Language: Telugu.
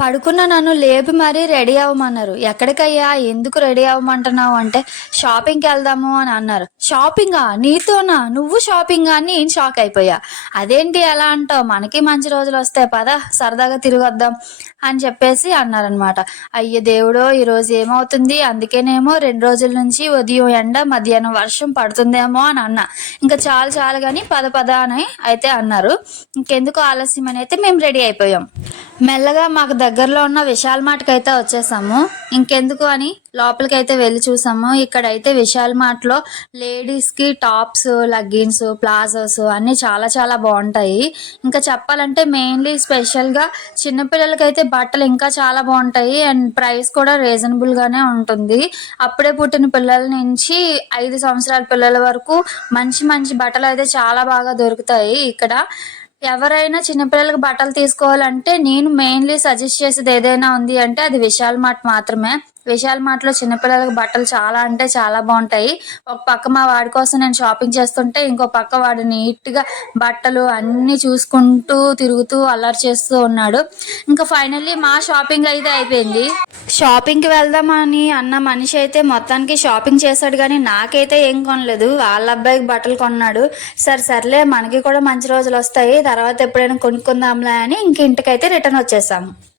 పడుకున్న నన్ను లేపి మరీ రెడీ అవ్వమన్నారు. ఎక్కడికయ్యా? ఎందుకు రెడీ అవ్వమంటున్నావు అంటే, షాపింగ్‌కెళ్దాము అని అన్నారు. షాపింగా? నీతోనా? నువ్వు షాపింగా? అని నేను షాక్ అయిపోయా. అదేంటి అలా అంటావు? మనకి మంచి రోజులొస్తాయి పద సరదాగా తిరిగొద్దాం అని చెప్పేసి అన్నారనమాట. అయ్య దేవుడో! ఈరోజు ఏమవుతుంది? అందుకేనేమో 2 రోజుల నుంచి ఉదయం ఎండ, మధ్యాహ్నం వర్షం పడుతుందేమో అని అన్నా. ఇంక చాలు చాలు గాని పద పద అని అయితే అన్నారు. ఇంకెందుకు ఆలస్యం అని అయితే మేము రెడీ అయిపోయాం. మెల్లగా మాకు దగ్గరలో ఉన్న విశాల్ మార్ట్‌కైతే వచ్చేసాము. ఇంకెందుకు అని లోపలికైతే వెళ్లి చూసాము. ఇక్కడైతే విశాల్ మార్ట్‌లో లేడీస్‌కి టాప్స్, లెగ్గిన్స్, ప్లాజోస్ అన్నీ చాలా చాలా బావుంటాయి. ఇంకా చెప్పాలంటే మెయిన్‌లీ స్పెషల్‌గా చిన్న పిల్లలకైతే బట్టలు ఇంకా చాలా బావుంటాయి. అండ్ ప్రైస్ కూడా రీజనబుల్‌గానే ఉంటుంది. అప్పుడే పుట్టిన పిల్లల నుంచి 5 సంవత్సరాల పిల్లల వరకు మంచి మంచి బట్టలైతే చాలా బాగా దొరుకుతాయి ఇక్కడ. ఎవరైనా చిన్న పిల్లలకి బట్టలు తీసుకోవాలంటే నేను మెయిన్‌లీ సజెస్ట్ చేసేది ఏదైనా ఉంది అంటే అది విశాల్ మార్ట్ మాత్రమే. విశాల్ మార్ట్‌లో చిన్న పిల్లలకి బట్టలు చాలా అంటే చాలా బావుంటాయి. ఒక పక్క మా వాడి కోసం నేను షాపింగ్ చేస్తుంటే, ఇంకో పక్క వాడు నీట్‌గా బట్టలు అన్నీ చూసుకుంటూ, తిరుగుతూ, అల్లరి చేస్తూ ఉన్నాడు. ఇంకా ఫైనల్లీ మా షాపింగ్ అయితే అయిపోయింది. షాపింగ్‌కి వెళ్దామని అన్న మనిషి అయితే మొత్తానికి షాపింగ్ చేశాడు గానీ, నాకైతే ఏం కొనలేదు. వాళ్ళ అబ్బాయికి బట్టలు కొన్నాడు. సర్లే మనకి కూడా మంచి రోజులొస్తాయి. తర్వాత ఎప్పుడైనా కొనుక్కుందాంలే అని ఇంక ఇంటికైతే రిటర్న్ వచ్చేసాము.